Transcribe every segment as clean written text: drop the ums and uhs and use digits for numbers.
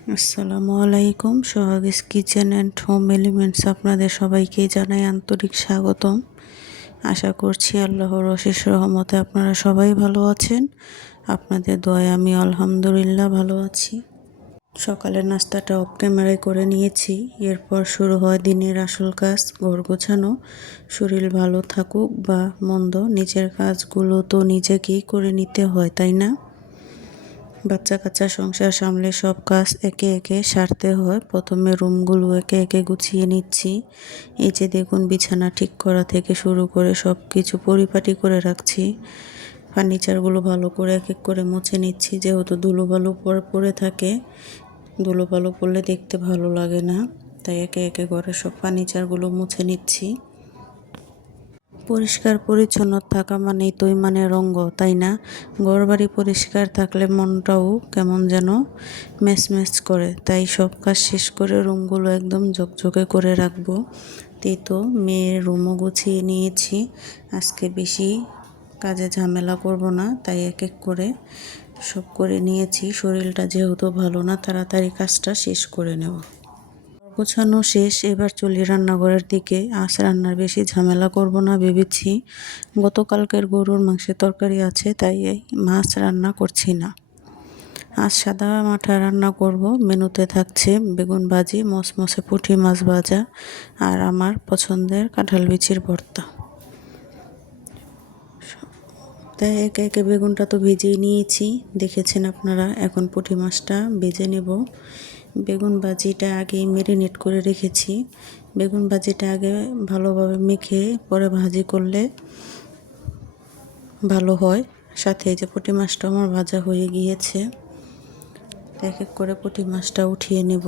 আসসালামু আলাইকুম। সোহাগীস kitchen and home elements আপনাদের সবাইকে জানাই আন্তরিক স্বাগতম। আশা করছি আল্লাহর অশেষ রহমতে আপনারা সবাই ভালো আছেন। আপনাদের দয়ায় আমি আলহামদুলিল্লাহ ভালো আছি। সকালের নাস্তাটা অফ ক্যামেরায় করে নিয়েছি। এরপর শুরু হয় দিনের আসল কাজ, ঘর গোছানো। শরীর ভালো থাকুক বা মন্দ, নিজের কাজগুলো তো নিজেকেই করে নিতে হয়, তাই না? বাচ্চা কাচ্চা সংসার সামলে সব কাজ একে একে সারতে হয়। প্রথমে রুমগুলো একে একে গুছিয়ে নিচ্ছি। এই যে দেখুন, বিছানা ঠিক করা থেকে শুরু করে সব কিছু পরিপাটি করে রাখছি। ফার্নিচারগুলো ভালো করে এক এক করে মুছে নিচ্ছি, যেহেতু ধুলোবালু পড়ে থাকে। ধুলোবালু পড়লে দেখতে ভালো লাগে না, তাই একে একে ঘরে সব ফার্নিচারগুলো মুছে নিচ্ছি। পরিষ্কার পরিচ্ছন্ন থাকা মানেই তো ইমানের রঙ্গ, তাই না? ঘরবাড়ি পরিষ্কার থাকলে মনটাও কেমন যেন ম্যাচ করে। তাই সব কাজ শেষ করে রুমগুলো একদম ঝকঝকে করে রাখবো। তাই তো মেয়ের রুমও গুছিয়ে নিয়েছি। আজকে বেশি কাজে ঝামেলা করব না, তাই এক এক করে সব করে নিয়েছি। শরীরটা যেহেতু ভালো না, তাড়াতাড়ি কাজটা শেষ করে নেব। গোছানো শেষ, এবার চলি রান্নাঘরের দিকে। আজ রান্নার বেশি ঝামেলা করব না ভেবেছি। গতকালকের গরুর মাংসের তরকারি আছে, তাই এই মাছ রান্না করছি না। আজ সাদা মাঠা রান্না করব। মেনুতে থাকছে বেগুন ভাজি, মচমচে পুঁটি মাছ ভাজা আর আমার পছন্দের কাঁঠাল বিচির ভর্তা। তাই একে একে বেগুনটা তো ভেজেই নিয়েছি, দেখেছেন আপনারা। এখন পুঁটি মাছটা ভেজে নেব। বেগুন ভাজিটা আগেই ম্যারিনেট করে রেখেছি। বেগুন ভাজিটা আগে ভালোভাবে মেখে পরে ভাজি করলে ভালো হয়। সাথে এই যে পুঁটি মাছটা আমার ভাজা হয়ে গিয়েছে। এক এক করে পুঁটি মাছটা উঠিয়ে নেব।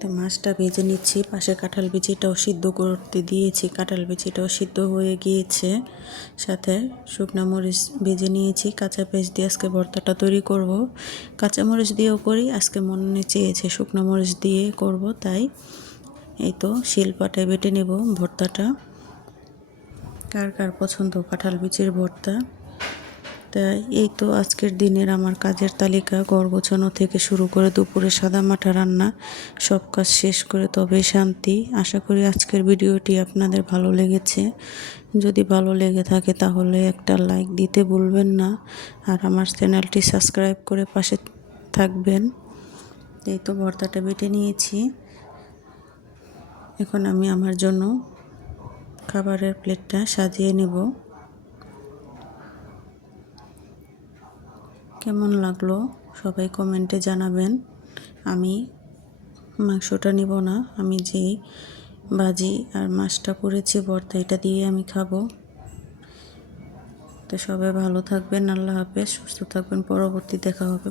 তো মাছটা ভেজে নিচ্ছি। পাশে কাঁঠাল বিচিটাও সিদ্ধ করতে দিয়েছি, কাঁঠাল বিচিটাও সিদ্ধ হয়ে গিয়েছে। সাথে শুকনো মরিচ ভেজে নিয়েছি। কাঁচা পেঁয়াজ দিয়ে আজকে ভর্তাটা তৈরি করব। কাঁচা মরিচ দিয়েও করি, আজকে মনে চেয়েছে শুকনো মরিচ দিয়ে করব, তাই এই তো শিলপাটায় বেটে নেব ভর্তাটা। কার কার পছন্দ কাঁঠাল বিচির ভর্তা? তাই এই তো আজকের দিনের আমার কাজের তালিকা। ঘর গোছানো থেকে শুরু করে দুপুরে সাদা মাঠা রান্না, সব কাজ শেষ করে তবে শান্তি। আশা করি আজকের ভিডিওটি আপনাদের ভালো লেগেছে। যদি ভালো লেগে থাকে তাহলে একটা লাইক দিতে ভুলবেন না, আর আমার চ্যানেলটি সাবস্ক্রাইব করে পাশে থাকবেন। এই তো ভর্তাটা বেটে নিয়েছি। এখন আমি আমার জন্য খাবারের প্লেটটা সাজিয়ে নেব। কেমন লাগলো সবাই কমেন্টে জানাবেন। আমি মাংসটা নিব না, আমি যেই ভাজি আর মাছটা করেছি ভর্তা, এটা দিয়ে আমি খাবো। তো সবাই ভালো থাকবেন, আল্লাহ হাফেজ, সুস্থ থাকবেন। পরবর্তী দেখা হবে